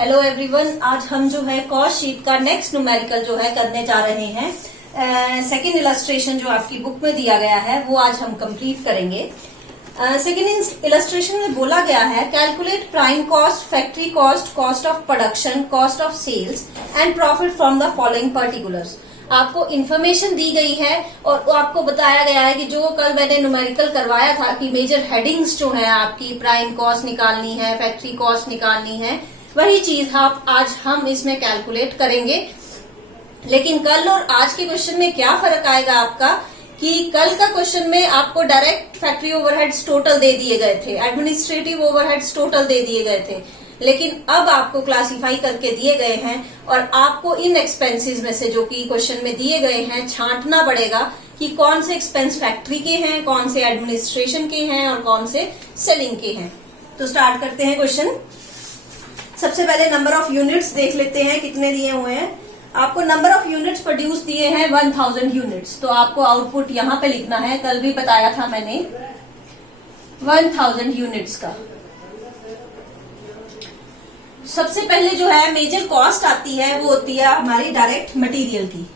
Hello everyone, आज हम जो है कॉस्ट शीट का नेक्स्ट न्यूमेरिकल जो है करने जा रहे हैं। सेकंड इलस्ट्रेशन जो आपकी बुक में दिया गया है वो आज हम कंप्लीट करेंगे। सेकंड इलस्ट्रेशन में बोला गया है calculate prime cost, factory cost, cost of production, cost of sales and profit from the following particulars. आपको इन्फॉर्मेशन दी गई है और आपको बताया गया है कि जो कल मैंने न्यूमेरिकल करवाया था कि मेजर हेडिंग्स जो है आपकी प्राइम कॉस्ट निकालनी है, फैक्ट्री कॉस्ट निकालनी है, वही चीज आज हम इसमें कैलकुलेट करेंगे। लेकिन कल और आज के क्वेश्चन में क्या फर्क आएगा आपका कि कल का क्वेश्चन में आपको डायरेक्ट फैक्ट्री ओवरहेड्स टोटल दे दिए गए थे, एडमिनिस्ट्रेटिव ओवरहेड्स टोटल दे दिए गए थे, लेकिन अब आपको क्लासिफाई करके दिए गए हैं और आपको इन एक्सपेंसेस में से जो कि क्वेश्चन में दिए गए हैं छांटना पड़ेगा कि कौन से एक्सपेंस फैक्ट्री के हैं, कौन से एडमिनिस्ट्रेशन के हैं और कौन से सेलिंग के हैं। तो स्टार्ट करते हैं क्वेश्चन। सबसे पहले नंबर ऑफ यूनिट्स देख लेते हैं कितने दिए हुए हैं। आपको नंबर ऑफ यूनिट्स प्रोड्यूस दिए हैं 1000 यूनिट्स, तो आपको आउटपुट यहां पे लिखना है। कल भी बताया था मैंने 1000 यूनिट्स का। सबसे पहले जो है मेजर कॉस्ट आती है वो होती है हमारी डायरेक्ट मटेरियल की।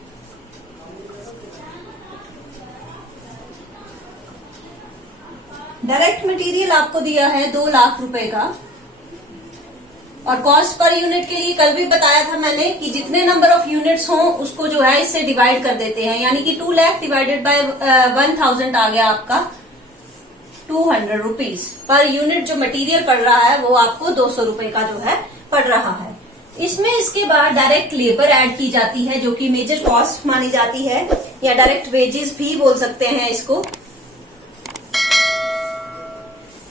डायरेक्ट मटेरियल आपको दिया है 2 लाख रुपए का और कॉस्ट पर यूनिट के लिए कल भी बताया था मैंने कि जितने नंबर ऑफ यूनिट्स हों उसको जो है इससे डिवाइड कर देते हैं, यानी कि 2 लाख डिवाइडेड बाय 1000 आ गया आपका 200 रुपीज। पर यूनिट जो मटेरियल पड़ रहा है वो आपको 200 रुपए का जो है पड़ रहा है। इसमें इसके बाद डायरेक्ट लेबर ऐड की जाती है जो कि मेजर कॉस्ट मानी जाती है, या डायरेक्ट वेजेस भी बोल सकते हैं इसको।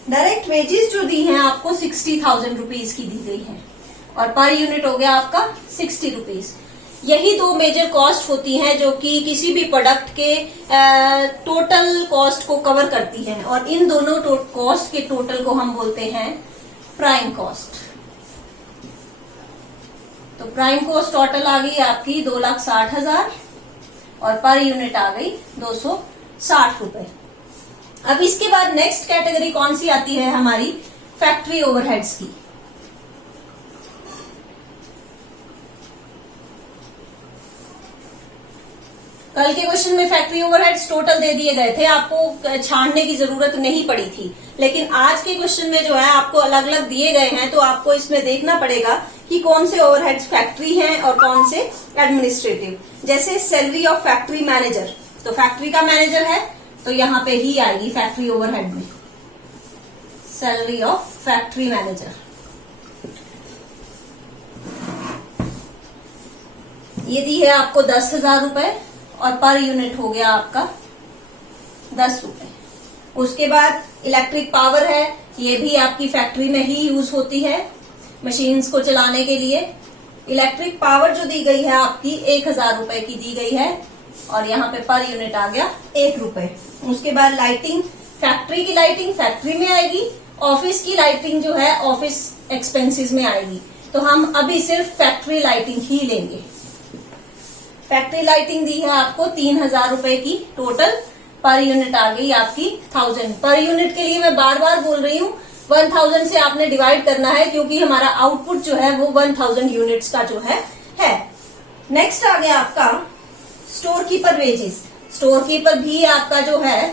डायरेक्ट वेजेस जो दी हैं आपको 60,000 रुपीज की दी गई है और पर यूनिट हो गया आपका 60 रुपीज। यही 2 मेजर कॉस्ट होती हैं जो कि किसी भी प्रोडक्ट के टोटल कॉस्ट को कवर करती हैं और इन दोनों कॉस्ट के टोटल को हम बोलते हैं प्राइम कॉस्ट। तो प्राइम कॉस्ट टोटल आ गई आपकी 2,60,000 और पर यूनिट आ गई 260 रुपए। अब इसके बाद नेक्स्ट कैटेगरी कौन सी आती है हमारी, फैक्ट्री ओवरहेड्स की। कल के क्वेश्चन में फैक्ट्री ओवरहेड्स टोटल दे दिए गए थे, आपको छानने की जरूरत नहीं पड़ी थी। लेकिन आज के क्वेश्चन में जो है आपको अलग अलग दिए गए हैं, तो आपको इसमें देखना पड़ेगा कि कौन से ओवरहेड्स फैक्ट्री हैं और कौन से एडमिनिस्ट्रेटिव। जैसे सैलरी ऑफ फैक्ट्री मैनेजर, तो फैक्ट्री का मैनेजर है तो यहां पे ही आएगी फैक्ट्री ओवरहेड में, सैलरी ऑफ फैक्ट्री मैनेजर। ये दी है आपको 10,000 रुपए और पर यूनिट हो गया आपका 10 रुपए। उसके बाद इलेक्ट्रिक पावर है, ये भी आपकी फैक्ट्री में ही यूज होती है मशीन्स को चलाने के लिए। इलेक्ट्रिक पावर जो दी गई है आपकी 1,000 रुपए की दी गई है और यहाँ पे पर यूनिट आ गया 1 रुपए। उसके बाद लाइटिंग, फैक्ट्री की लाइटिंग फैक्ट्री में आएगी, ऑफिस की लाइटिंग जो है ऑफिस एक्सपेंसेस में आएगी। तो हम अभी सिर्फ फैक्ट्री लाइटिंग ही लेंगे। फैक्ट्री लाइटिंग दी है आपको 3,000 रुपए की टोटल, पर यूनिट आ गई आपकी 1000। पर यूनिट के लिए मैं बार बार बोल रही हूँ 1000 से आपने डिवाइड करना है क्योंकि हमारा आउटपुट जो है वो 1000 यूनिट्स का जो है। नेक्स्ट आ गया आपका store keeper wages. Store keeper भी आपका जो है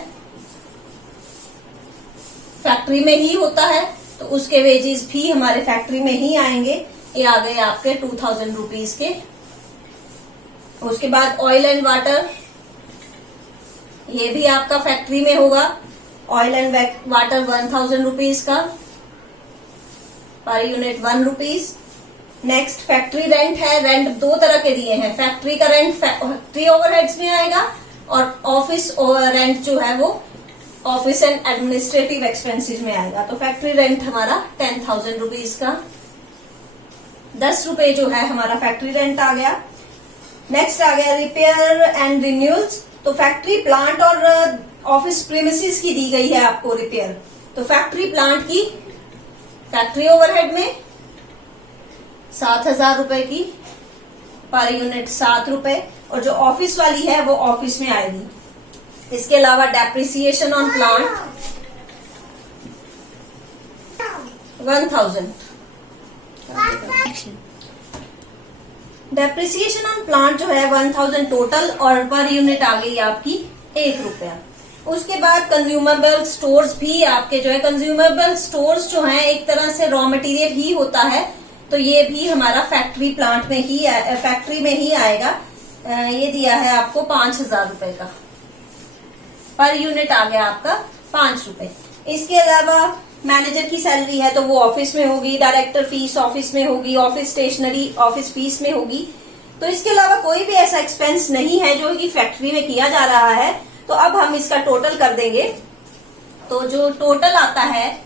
फैक्ट्री में ही होता है, तो उसके वेजेस भी हमारे फैक्ट्री में ही आएंगे। ये आ गए आपके 2000 रुपीज के। उसके बाद ऑयल एंड वाटर, ये भी आपका फैक्ट्री में होगा। ऑयल एंड वाटर 1000 रुपीज का, per unit 1 rupees. Next factory rent है। रेंट 2 तरह के दिए हैं, फैक्ट्री का रेंट फैक्ट्री ओवरहेड्स में आएगा और ऑफिस रेंट जो है वो ऑफिस एंड एडमिनिस्ट्रेटिव एक्सपेंसेस में आएगा। तो फैक्ट्री रेंट हमारा 10,000 रुपीज का, 10 रुपए जो है हमारा फैक्ट्री रेंट आ गया। नेक्स्ट आ गया रिपेयर एंड रिन्यूअल्स। तो फैक्ट्री प्लांट और ऑफिस प्रीमिसेस की दी गई है आपको रिपेयर, तो फैक्ट्री प्लांट की फैक्ट्री ओवरहेड में 7,000 रुपए की, पर यूनिट 7 रुपए। और जो ऑफिस वाली है वो ऑफिस में आएगी। इसके अलावा depreciation on plant 1000। Action. Depreciation on plant जो है 1000 टोटल और पर यूनिट आ गई आपकी 1 रुपया। उसके बाद कंज्यूमेबल स्टोर्स भी आपके जो है, कंज्यूमेबल स्टोर्स जो है एक तरह से रॉ मटेरियल ही होता है, तो ये भी हमारा फैक्ट्री प्लांट में ही, फैक्ट्री में ही आएगा। ये दिया है आपको 5000 रुपए का, पर यूनिट आ गया आपका 5 रुपए। इसके अलावा मैनेजर की सैलरी है तो वो ऑफिस में होगी, डायरेक्टर फीस ऑफिस में होगी, ऑफिस स्टेशनरी ऑफिस फीस में होगी। तो इसके अलावा कोई भी ऐसा एक्सपेंस नहीं है जो कि फैक्ट्री में किया जा रहा है। तो अब हम इसका टोटल कर देंगे। तो जो टोटल आता है,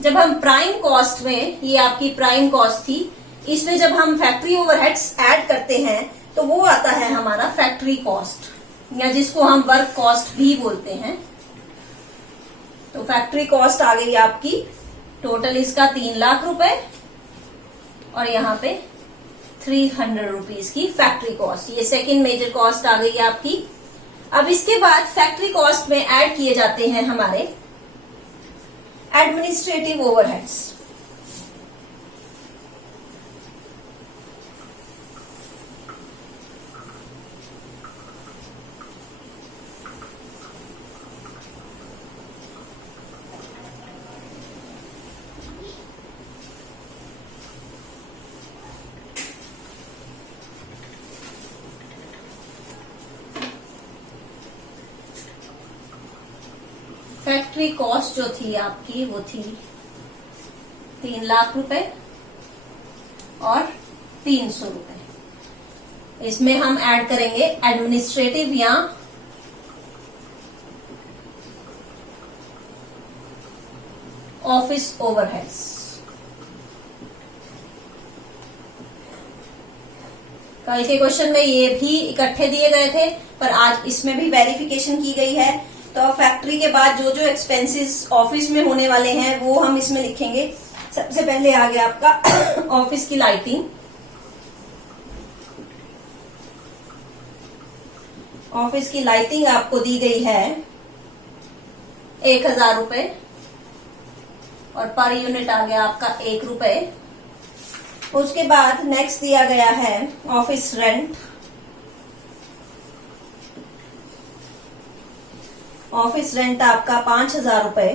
जब हम प्राइम कॉस्ट में, ये आपकी प्राइम कॉस्ट थी, इसमें जब हम फैक्ट्री ओवरहेड्स ऐड करते हैं तो वो आता है हमारा फैक्ट्री कॉस्ट, या जिसको हम वर्क कॉस्ट भी बोलते हैं। तो फैक्ट्री कॉस्ट आ गई आपकी टोटल इसका 3 लाख रुपए, और यहाँ पे 300 रुपीज की फैक्ट्री कॉस्ट, ये सेकंड मेजर कॉस्ट आ गई आपकी। अब इसके बाद फैक्ट्री कॉस्ट में ऐड किए जाते हैं हमारे एडमिनिस्ट्रेटिव ओवरहेड्स। फैक्ट्री कॉस्ट जो थी आपकी वो थी 3 लाख रुपए और 300 रुपए। इसमें हम ऐड करेंगे एडमिनिस्ट्रेटिव या ऑफिस ओवरहेड्स। कल के क्वेश्चन में ये भी इकट्ठे दिए गए थे, पर आज इसमें भी वेरिफिकेशन की गई है। तो फैक्ट्री के बाद जो जो एक्सपेंसेस ऑफिस में होने वाले हैं वो हम इसमें लिखेंगे। सबसे पहले आ गया आपका ऑफिस की लाइटिंग। ऑफिस की लाइटिंग आपको दी गई है 1000 रुपए, और पर यूनिट आ गया आपका 1 रुपए। उसके बाद नेक्स्ट दिया गया है ऑफिस रेंट। ऑफिस रेंट आपका 5000 रुपए,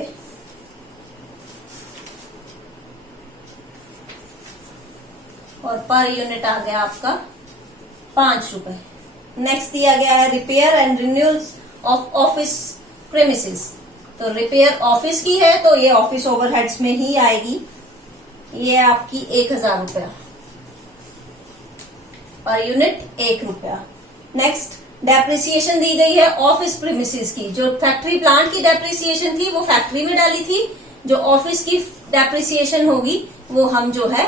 और पर यूनिट आ गया आपका 5 रुपए। नेक्स्ट दिया गया है repair and renewals of office premises. तो रिपेयर ऑफिस की है तो ये ऑफिस ओवरहेड्स में ही आएगी। ये आपकी 1000 रुपया, पर यूनिट 1 रुपया। नेक्स्ट डेप्रिसिएशन दी गई है ऑफिस प्रीमिसेस की। जो फैक्ट्री प्लांट की डेप्रिसिएशन थी वो फैक्ट्री में डाली थी, जो ऑफिस की डेप्रिसिएशन होगी वो हम जो है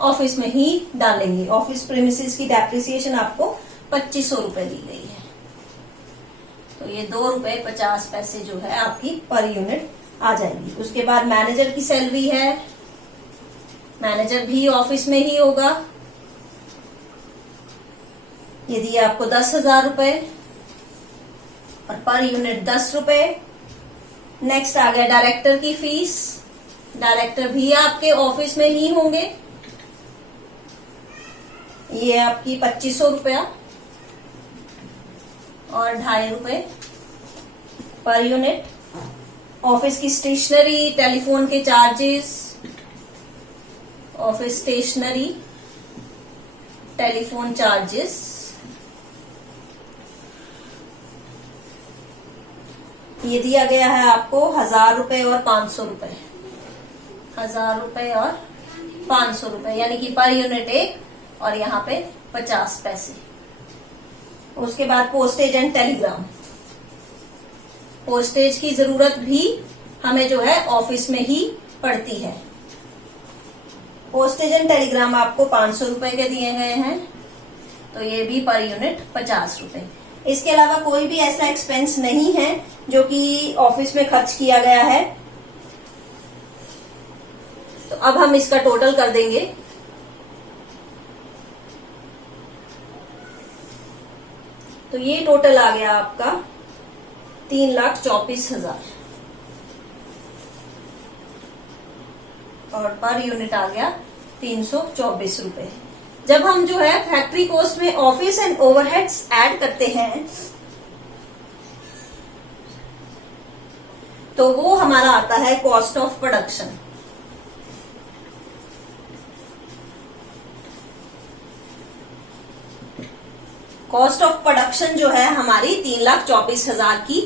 ऑफिस में ही डालेंगे। ऑफिस प्रीमिसेस की डेप्रिसिएशन आपको 2500 रुपए दी गई है। तो ये 2 रुपए 50 पैसे जो है आपकी पर यूनिट आ जाएगी। उसके बाद मैनेजर की सैलरी है, मैनेजर भी ऑफिस में ही होगा। ये दिए आपको 10,000 रुपए, और पर यूनिट 10 रुपए। नेक्स्ट आ गया डायरेक्टर की फीस। डायरेक्टर भी आपके ऑफिस में ही होंगे। ये आपकी 2500 रुपया और 2.5 रुपए पर यूनिट। ऑफिस की स्टेशनरी, टेलीफोन के charges, office stationery, telephone charges, ये दिया गया है आपको 1000 रुपए और 500 रुपए। 1000 रुपए और 500 रुपए, यानी कि पर यूनिट 1 और यहाँ पे 50 पैसे। उसके बाद पोस्टेज एंड टेलीग्राम। पोस्टेज की जरूरत भी हमें जो है ऑफिस में ही पड़ती है। पोस्टेज एंड टेलीग्राम आपको 500 रुपए के दिए गए हैं, तो ये भी पर यूनिट 50 रुपए। इसके अलावा कोई भी ऐसा एक्सपेंस नहीं है जो कि ऑफिस में खर्च किया गया है। तो अब हम इसका टोटल कर देंगे। तो ये टोटल आ गया आपका 3,24,000, और पर यूनिट आ गया ₹324। जब हम जो है फैक्ट्री कॉस्ट में ऑफिस एंड ओवरहेड्स ऐड करते हैं तो वो हमारा आता है cost of production. Cost of production जो है हमारी 3,24,000 की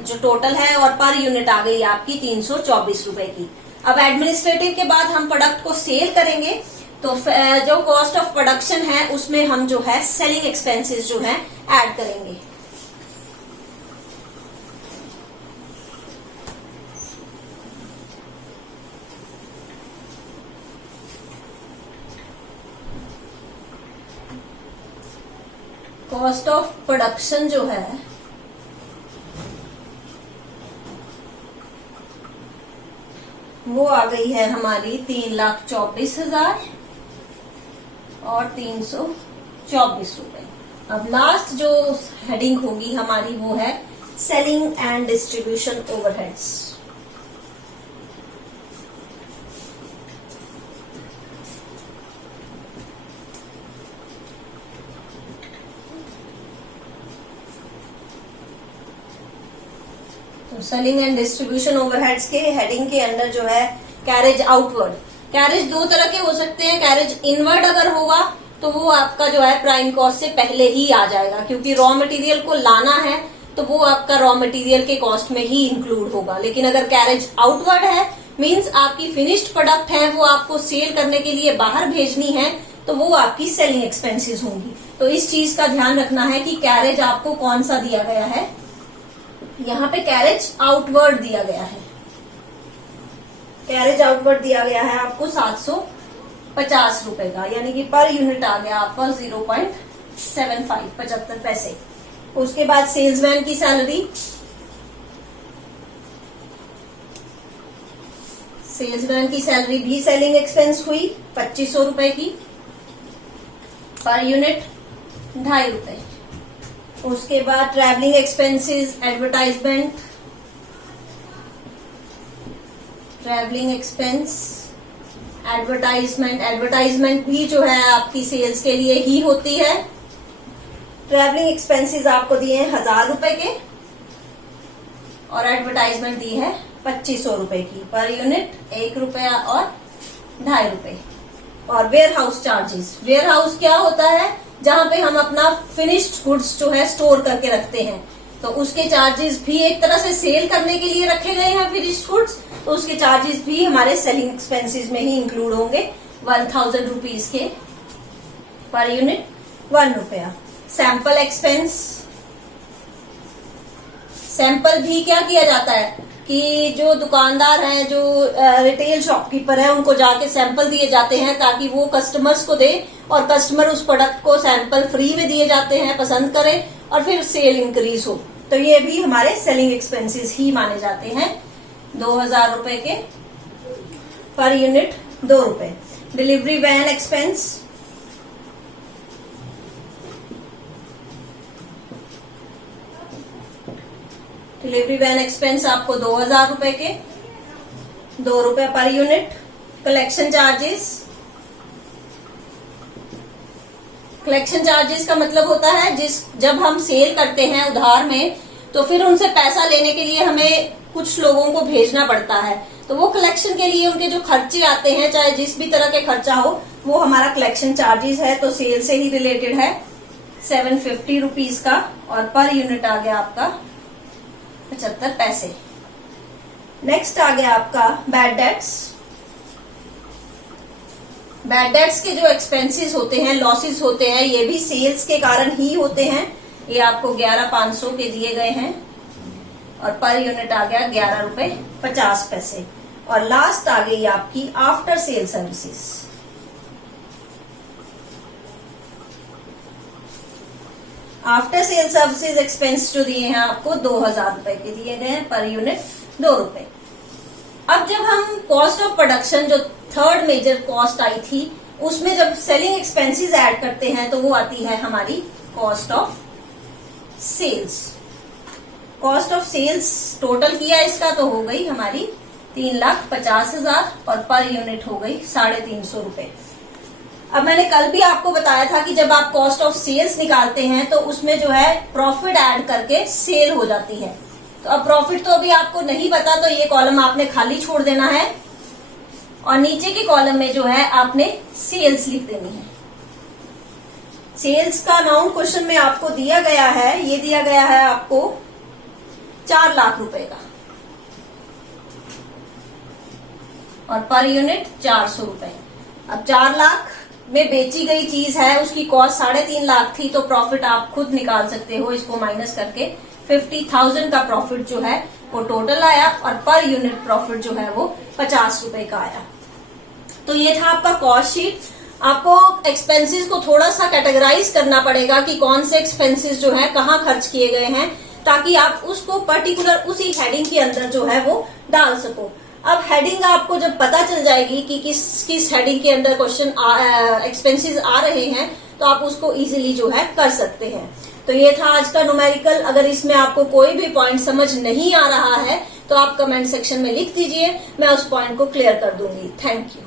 जो टोटल है, और पर यूनिट आ गई आपकी ₹324 की। अब एडमिनिस्ट्रेटिव के बाद हम प्रोडक्ट को सेल करेंगे, तो जो कॉस्ट ऑफ प्रोडक्शन है उसमें हम जो है सेलिंग एक्सपेंसेस जो है ऐड करेंगे। कॉस्ट ऑफ प्रोडक्शन जो है वो आ गई है हमारी 3,24,000 और ₹324। अब लास्ट जो हेडिंग होगी हमारी वो है सेलिंग एंड डिस्ट्रीब्यूशन ओवरहेड्स। तो सेलिंग एंड डिस्ट्रीब्यूशन ओवरहेड्स के हेडिंग के अंदर जो है कैरेज आउटवर्ड। कैरेज दो तरह के हो सकते हैं। कैरेज इनवर्ड अगर होगा तो वो आपका जो है प्राइम कॉस्ट से पहले ही आ जाएगा, क्योंकि रॉ मटेरियल को लाना है तो वो आपका रॉ मटेरियल के कॉस्ट में ही इंक्लूड होगा। लेकिन अगर कैरेज आउटवर्ड है, मींस आपकी फिनिश्ड प्रोडक्ट है वो आपको सेल करने के लिए बाहर भेजनी है, तो वो आपकी सेलिंग एक्सपेंसेस होंगी। तो इस चीज का ध्यान रखना है कि कैरेज आपको कौन सा दिया गया है। यहाँ पे कैरेज आउटवर्ड दिया गया है। कैरेज आउटवर्ड दिया गया है आपको ₹750 का, यानी कि पर यूनिट आ गया आपका 0.75 75 पैसे। उसके बाद सेल्समैन की सैलरी, सेल्समैन की सैलरी भी सेलिंग एक्सपेंस हुई ₹2500 की, पर यूनिट ₹2.5। उसके बाद travelling expenses, advertisement, travelling expense, advertisement भी जो है आपकी सेल्स के लिए ही होती है। ट्रैवलिंग एक्सपेंसेस आपको दिए हैं ₹1000 के, और एडवर्टाइजमेंट दी है ₹2500 की, पर यूनिट ₹1 और ₹2.5। और warehouse charges. Warehouse क्या होता है? जहां पे हम अपना फिनिश्ड गुड्स जो है स्टोर करके रखते हैं, तो उसके चार्जेस भी एक तरह से सेल करने के लिए रखे गए हैं फिनिश्ड गुड्स, तो उसके चार्जेस भी हमारे सेलिंग एक्सपेंसेस में ही इंक्लूड होंगे। ₹1000 के, per unit ₹1। Sample expense, sample भी क्या किया जाता है कि जो दुकानदार हैं, जो रिटेल शॉपकीपर है, उनको जाके सैंपल दिए जाते हैं ताकि वो कस्टमर्स को दे, और कस्टमर उस प्रोडक्ट को सैंपल फ्री में दिए जाते हैं, पसंद करें, और फिर सेल इंक्रीज हो। तो ये भी हमारे सेलिंग एक्सपेंसेस ही माने जाते हैं। ₹2000 के, per unit ₹2। Delivery van expense, delivery van expense आपको ₹2000 के, ₹2 per unit. Collection charges, collection charges का मतलब होता है जब हम सेल करते हैं उधार में, तो फिर उनसे पैसा लेने के लिए हमें कुछ लोगों को भेजना पड़ता है, तो वो कलेक्शन के लिए उनके जो खर्चे आते हैं, चाहे जिस भी तरह के खर्चा हो, वो हमारा कलेक्शन चार्जेस है। तो सेल से ही रिलेटेड है, ₹750 का, और पर यूनिट आ गया आपका 75 पैसे। नेक्स्ट आ गया आपका बैड डेट्स। बैड डेट्स के जो एक्सपेंसेस होते हैं, लॉसेस होते हैं, ये भी सेल्स के कारण ही होते हैं। ये आपको 11,500 के दिए गए हैं, और पर यूनिट आ गया ₹11.50। और लास्ट आ गई आपकी after sale services. After sale services expense जो दिए हैं आपको ₹2000 के दिए गए हैं, पर यूनिट ₹2। अब जब हम कॉस्ट ऑफ प्रोडक्शन, जो थर्ड मेजर कॉस्ट आई थी, उसमें जब सेलिंग एक्सपेंसेस ऐड करते हैं तो वो आती है हमारी cost of sales. Cost of sales total किया इसका तो हो गई हमारी 3,50,000 और पर यूनिट हो गई 350 रुपए। अब मैंने कल भी आपको बताया था कि जब आप कॉस्ट ऑफ सेल्स निकालते हैं तो उसमें जो है प्रॉफिट ऐड करके सेल हो जाती है। तो अब प्रॉफिट तो अभी आपको नहीं पता, तो ये कॉलम आपने खाली छोड़ देना है और नीचे के कॉलम में जो है आपने सेल्स लिख देनी है। सेल्स का अमाउंट क्वेश्चन में आपको दिया गया है, ये दिया गया है आपको 4 लाख रुपए का और पर यूनिट 400 रुपए। अब 4 लाख में बेची गई चीज है, उसकी कॉस्ट 3.5 लाख थी, तो प्रॉफिट आप खुद निकाल सकते हो इसको माइनस करके। 50,000 का प्रॉफिट जो है वो टोटल आया और पर यूनिट प्रॉफिट जो है वो 50 रुपए का आया। तो ये था आपका कॉस्ट शीट। आपको एक्सपेंसेस को थोड़ा सा कैटेगराइज करना पड़ेगा कि कौन से एक्सपेंसेस जो है कहाँ खर्च किए गए हैं, ताकि आप उसको पर्टिकुलर उसी हेडिंग के अंदर जो है वो डाल सको। अब हेडिंग आपको जब पता चल जाएगी कि किस हेडिंग के अंदर क्वेश्चन एक्सपेंसेस आ रहे हैं, तो आप उसको इजीली जो है कर सकते हैं। तो ये था आज का न्यूमेरिकल। अगर इसमें आपको कोई भी पॉइंट समझ नहीं आ रहा है तो आप कमेंट सेक्शन में लिख दीजिए, मैं उस पॉइंट को क्लियर कर दूंगी। Thank you.